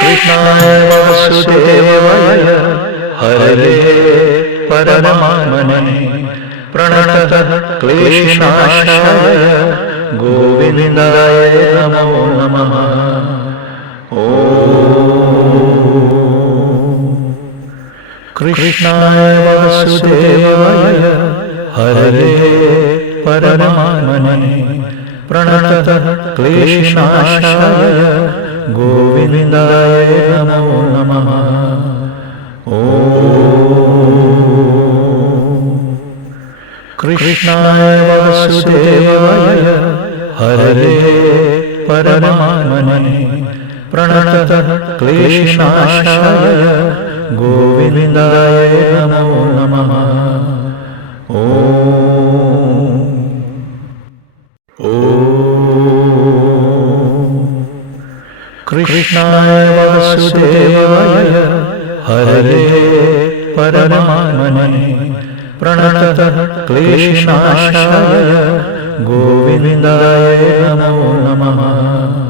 कृष्णाय वासुदेवाय हरे परमात्मने प्रणतः क्लेशनाशाय गोविन्दाय नमो नमः। कृष्णाय वासुदेवाय हरे परमात्मने प्रणतः क्लेशनाशाय गोविन्दाय नमो नमः। कृष्णाय वासुदेवाय हरे परमात्मने प्रणतः क्लेशनाशाय गोविन्दाय नमो नमः। कृष्णाय वासुदेवाय हरे परमात्मने प्रणतः क्लेशनाशाय गोविन्दाय नमो नमः।